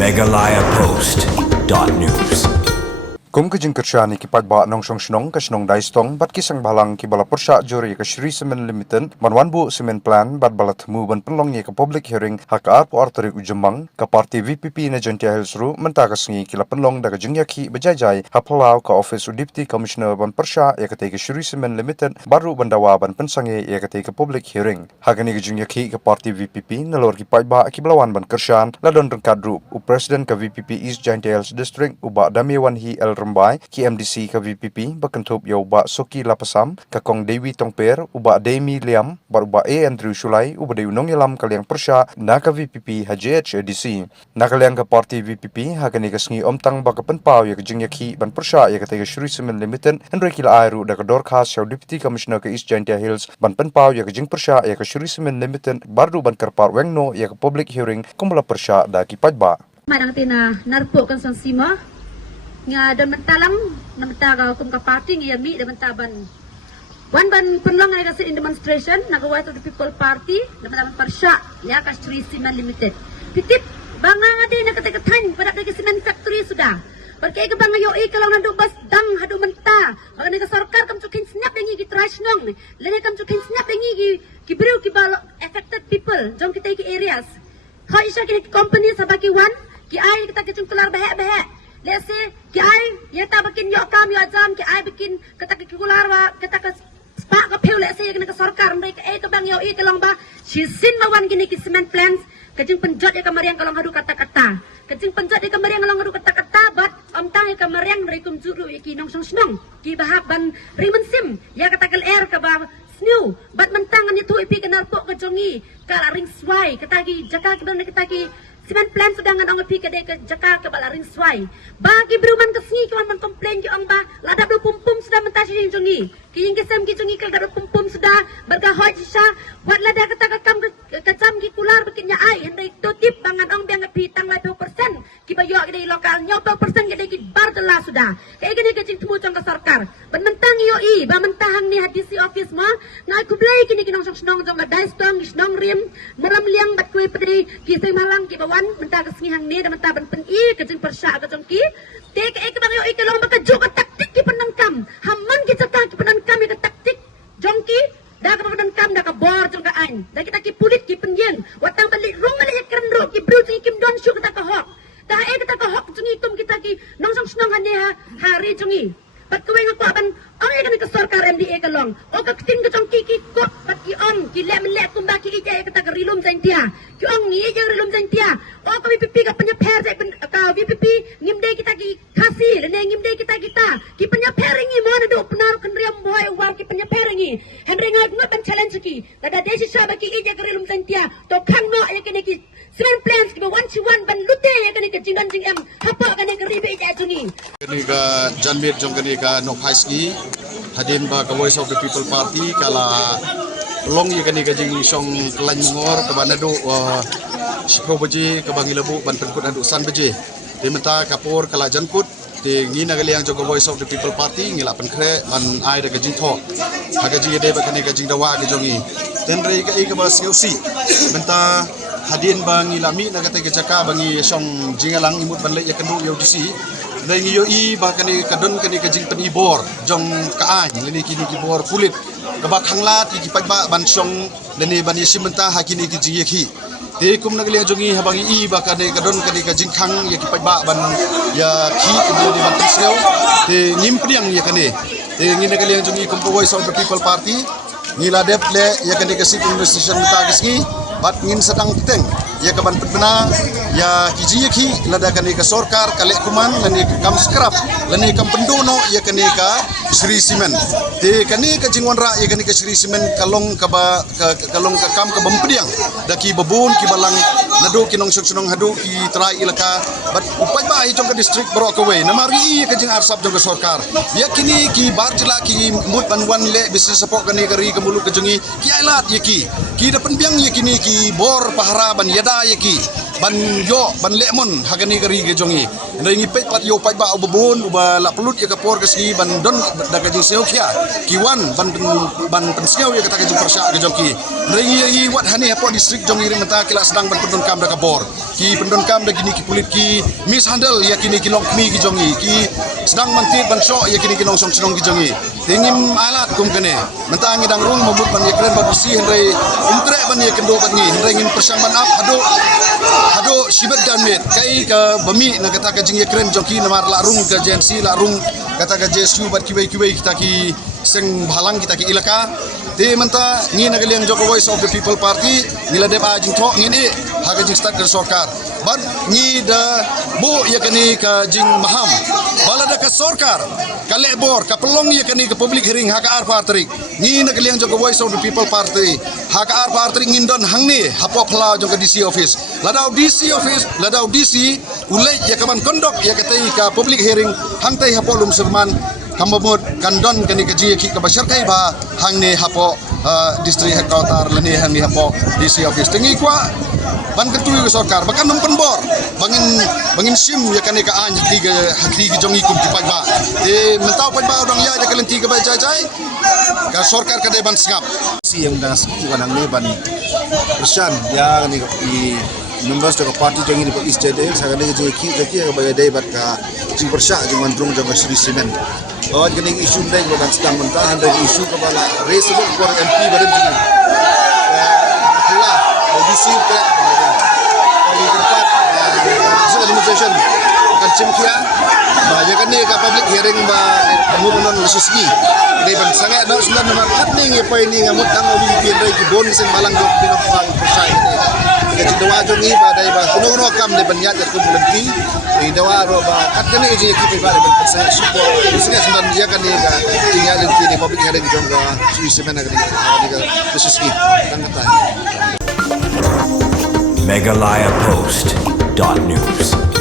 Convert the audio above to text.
megalayapost.news. Kum kejing kersyani kipat ba nong song snong kasnong daistong bat kisang balang ki bala persya juri ka Shri Semen Limited banwan bu semen plan bat bala temu ban penlong ye ka public hearing haka po arteri ujemang ka parti VPP na Jantia Hillsru menta ka sengi kila penlong daga jengyaki bejajai hapalau ka office Deputy Commissioner ban persya ye ka te ka Shri Semen Limited baru bandawa ban pensange ye ka te ka public hearing hagani ka jengyaki ka parti VPP nalor kipat ba ki balawan ban kersyan ladon rengkadru u president ka VPP East Jantia Hills District uba Damiwan hi El Rembai ki MDC ka VPP bakentup ya uba Soki Lapasam ka Kong Dewi Tongper uba Demi Liam bar uba A Andrew Sulai uba Dewi Nong Yalam kaliang persya na ka VPP HJHDC na kaliang ka party VPP hagani ka sengi omtang baka penpau ya ka jengyaki ban persya ya ka tega Shri Semen Limited Henry Kila Airu da ka Dorcas ya Deputy Commissioner ka East Jantia Hills ban penpau ya ka jeng persya ya ka Shri Semen Limited baru ban kerpar wengno ya ka public hearing kumbala persya da ki pajba madang tina narpo kan sang sima nga dan mentalang na mentaga kum ka party nga mi dan mentaban wan ban penlong nga kasi in demonstration nagawa to the people party na mentaban parsya ya ka Shri Semen Limited pitip banga nga din nakatekatan pada kay cement factory sudah perkay ka banga yo ikaw lang nando bas dang hadu menta aga ni ka sarkar kam chukin snap yang gi trash nong lene kam chukin snap yang gi brio ki balo affected people jong kita ki areas ha isa ki company sabaki wan ki ai kita kecung kelar bahek let's say ki ai ya ta bikin yo kam yo jam ki ai bikin kata ki kular wa kata ka spa ka peu let's say ka sarkar mereka ka bang yo i kalong ba sisin mawan gini ki cement plants kecing penjot ya kamariang kalong hadu kata-kata kecing penjot ya kamariang kalong hadu kata-kata bat omtang ya kamariang merikum juru ki nong snong ki bahap ban rimensim ya kata kal air ka ba snew bat mentangan itu ipi kenal pok ke jongi ka ring swai kata ki jaka ki bang kita ki cement plant sudangan ang ipi ka de ka jaka ka bala ring swai bagi beruman ke sengi kawan man komplain ki ang ba lada do pumpum sudah mentasi yang jongi ki yang kesam ki jongi kal da pumpum sudah bergahoj sya wat lada kata ka kam kacam ki kular bikinnya ai hendai to tip bangan ang biang pitang 20% ki bayo ki de lokal nyo 20% ki de ki bar jelas sudah kay gani ka cing temu jong ka sarkar ban mentang yo i ba mentahang ni hadisi office mo ngai ku blai kini kinong snong jong ka daistong snong rim meram liang bat kuy pedri ki sai malang ki bawan mentah ka sengihang ni da mentah ban pen i ka cing persya ka jong ki te ka bang yo i ka long ba ka jo ka taktik ki penangkam hamman ki jaka ki penangkam ka taktik jong ki da ka penangkam da ka bor jong ka an da kita ki pulit ki penyen watang balik rong ali keren ro ki bru ki don syu ka ka hok da kita ka hok jong itum kita ki nong snong han ha hari jong i pat kuwi nga ban ang ay ka sarkar MDA ka long o ka tin ka jong ki ko pat ki on ki lem kum ba ki ija ka ta rilum jain tia ki ong ni ija rilum jain tia o ka VPP ka panya pher sa ka VPP ngimde kita ki khasi le ngimde kita ki panya pheringi mo na do penar kan riam boy wam ki panya pheringi henry ngat ngat pan challenge ki da desi sa ba ki ija ka rilum jain tia to khang no ay ki cement plants ki ba 1 ban lute ay ka jingan jing em hapa ka ka ribe ija jungi kani ka janmir jong kani ka nok haiski hadin ba ka Voice of the People Party kala long ye kani ka jing song kelan ngor ka banado shiko baje ka bangilabu ban penkut adu san baje dimenta kapur kala jankut te ngina gali yang jogo Voice of the People Party ngila penkre man ai da ka jing tho haga ji de ba kani ka jing dawa ka jongi ten rei ka ba siusi benta hadin ba ngilami na ka te ka jaka bangi song jingalang imut ban le ya kanu yo disi dai ngiyo i ba kani kadon kani ka jing pen ibor jong ka ai leni kini ki bor kulit ka ba khanglat ki pagba ban song leni ban yisimenta hakini ki ji yeki te kum nagli jongi habangi i ba kani kadon kani ka jing khang yeki pagba ban ya ki di ban tseu te nimpriang ya kani te ngina kali yang jongi kum Voice of the People Party ngila dep le ya kani ka sit investigation ta kiski bat ngin sedang teng ya kaban benar ya kiji ki lada kani ka sarkar kale kuman lani kam skrap lani kam pendono ya kani ka Shri Semen te kani ka jingwan ra ya kani ka Shri Semen kalong ka ba kalong ka kam ka bampriang daki babun ki balang nado kinong sunong hadu ki trai ilaka bat upai ba i jong ka district bro ka we namari ka jing arsap jong ka sarkar ya kini ki barjla ki mut banwan le business support kani kari ka mulu ka jongi ki ailat ya ki da penbiang ya kini ki bor pahara ban yada ya ki ban yo ban lemon hagani gari ge jongi ndai ngi pet pat yo pat ba obon uba la pelut ya kapor keski ban don daga jing seo kia kiwan ban pensiau ya kata ke jing persya ge jongi ndai ngi wat hani hapo district jongi ri mata kila sedang ban pendon kam da kapor ki pendon kam da kini ki pulit ki mishandle ya kini ki long mi ki jongi ki sedang mantit ban syok ya kini ki nong song senong ki jongi tingim alat kum kene mata ngi dang rung mamut ban ya kren ba bersih ndai intre ban ya kendo ban ni ndai ngin persang ban up hado sibat dan met kai ka bami na kata ka jing kren joki namar la rung ka JNC la rung kata ka JSU bat kibai kita ki seng halang kita ki ilaka te menta ngi na galiang Joko Voice of the People Party nila dep a jing thok ngi ha ka jing start ka sarkar ban ngi da bu ya kani ka jing maham balada ka sarkar ka lebor ka pelong ya kani ka public hearing ha ka ar party ngi na galiang Joko Voice of the People Party ha ka ar party ngindon hangni hapo phla jong ka DC office ladau DC ulai ya kaman kondok ya katai ka public hearing hangtai hapo lum serman kamamut kandon kani kaji ki ka bashar kai ba hangne hapo district headquarter lani hangne hapo DC office tengi kwa ban ketui ke sarkar bahkan numpen bor bangin sim ya kani ka an hati jongi kum kipai ba mentau pai ba dong ya kalen tiga ba jai ka sarkar ka dai ban singap si yang dah sekian ang ban persian ya ni di members de parti jangi di East Jade sagale je ki ka bagai dai bat ka jing persia jing mandrung jang Sri Semen gani isu dai ko dan sedang mentah dan isu ka bala race for MP badan jing itulah audisi ke kali keempat administration kan cimkia ya kan ni ka public hearing ba umunon lesuski ini bang sangat dah sudah nomor hapning apa ini ngamut tang obi pinrai ki bon sen malang dok pinapang persai ini ke dawa jongi badai ba kuno kam de banyat ya kun lenti di dawa ro ba kat kan ni je ki ba de persai supo sengat sendan dia kan ni ka tinggal lenti ni public hearing jongga Sri Semen agri lesuski tang kata Meghalaya Post.news